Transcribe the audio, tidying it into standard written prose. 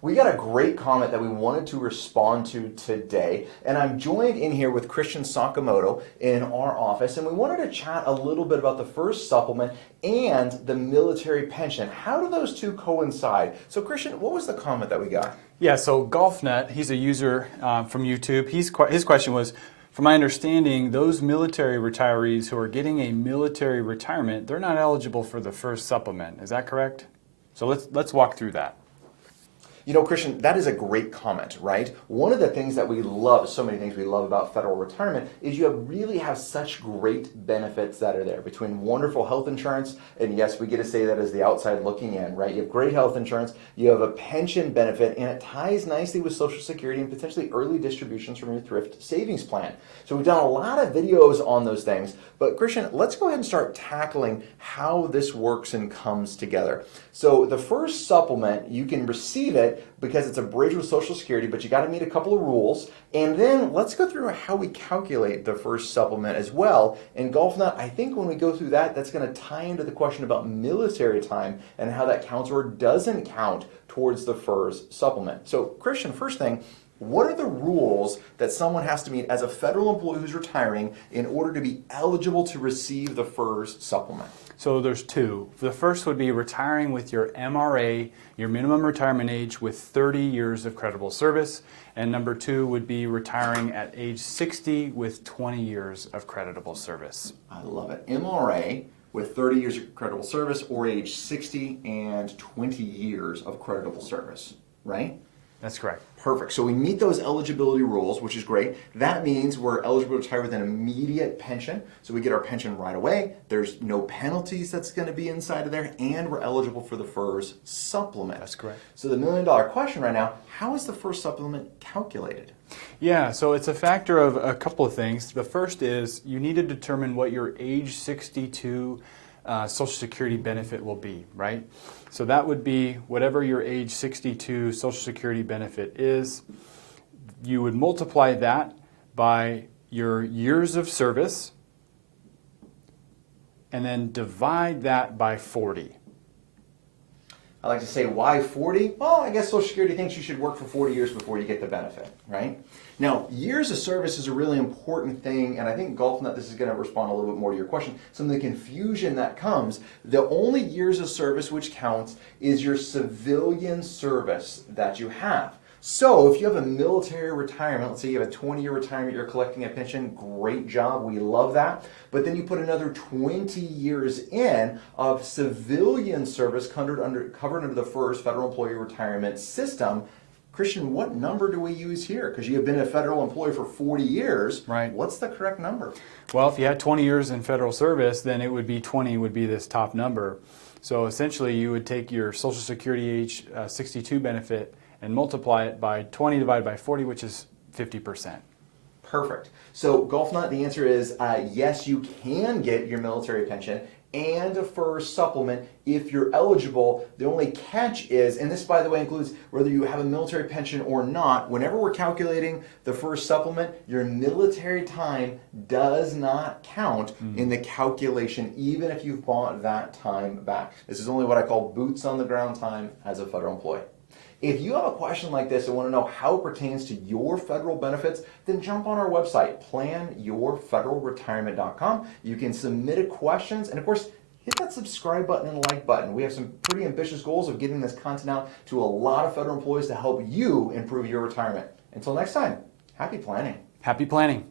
We got a great comment that we wanted to respond to today, and I'm joined in here with Christian Sakamoto in our office, and we wanted to chat a little bit about the FERS supplement and the military pension. How do those two coincide? So Christian, what was the comment that we got? Yeah, so GolfNut, he's a user from YouTube. His question was, from my understanding, those military retirees who are getting a military retirement, they're not eligible for the FERS supplement. Is that correct? So let's walk through that. You know, Christian, that is a great comment, right? One of the things that we love, so many things we love about federal retirement, is you really have such great benefits that are there between wonderful health insurance, and yes, we get to say that as the outside looking in, right? You have great health insurance, you have a pension benefit, and it ties nicely with Social Security and potentially early distributions from your thrift savings plan. So we've done a lot of videos on those things, but Christian, let's go ahead and start tackling how this works and comes together. So the first supplement, you can receive it because it's a bridge with Social Security, but you got to meet a couple of rules. And then let's go through how we calculate the first supplement as well. And GolfNut, I think when we go through that, that's going to tie into the question about military time and how that counts or doesn't count towards the FERS supplement. So Christian, first thing, what are the rules that someone has to meet as a federal employee who's retiring in order to be eligible to receive the FERS supplement? So there's two. The first would be retiring with your MRA, your minimum retirement age, with 30 years of credible service. And number two would be retiring at age 60 with 20 years of creditable service. I love it. MRA with 30 years of creditable service or age 60 and 20 years of creditable service, right? That's correct. Perfect. So we meet those eligibility rules, which is great. That means we're eligible to retire with an immediate pension. So we get our pension right away. There's no penalties that's going to be inside of there, and we're eligible for the FERS supplement. That's correct. So the million-dollar question right now, how is the FERS supplement calculated? Yeah, so it's a factor of a couple of things. The first is you need to determine what your age 62 Social Security benefit will be, right? So that would be whatever your age 62 Social Security benefit is. You would multiply that by your years of service and then divide that by 40. I like to say, why 40? Well, I guess Social Security thinks you should work for 40 years before you get the benefit, right? Now, years of service is a really important thing, and I think GolfNut, this is going to respond a little bit more to your question. Some of the confusion that comes, the only years of service which counts is your civilian service that you have. So if you have a military retirement, let's say you have a 20-year retirement, you're collecting a pension, great job, we love that. But then you put another 20 years in of civilian service covered under the FERS, Federal Employee Retirement System. Christian, what number do we use here? Because you have been a federal employee for 40 years. Right. What's the correct number? Well, if you had 20 years in federal service, then it would be 20 would be this top number. So essentially you would take your Social Security age 62 benefit and multiply it by 20 divided by 40, which is 50%. Perfect. So GolfNut, the answer is yes, you can get your military pension and a FERS supplement if you're eligible. The only catch is, and this by the way includes whether you have a military pension or not, whenever we're calculating the FERS supplement, your military time does not count in the calculation, even if you've bought that time back. This is only what I call boots on the ground time as a federal employee. If you have a question like this and want to know how it pertains to your federal benefits, then jump on our website, planyourfederalretirement.com. You can submit questions, and of course, hit that subscribe button and like button. We have some pretty ambitious goals of getting this content out to a lot of federal employees to help you improve your retirement. Until next time, happy planning. Happy planning.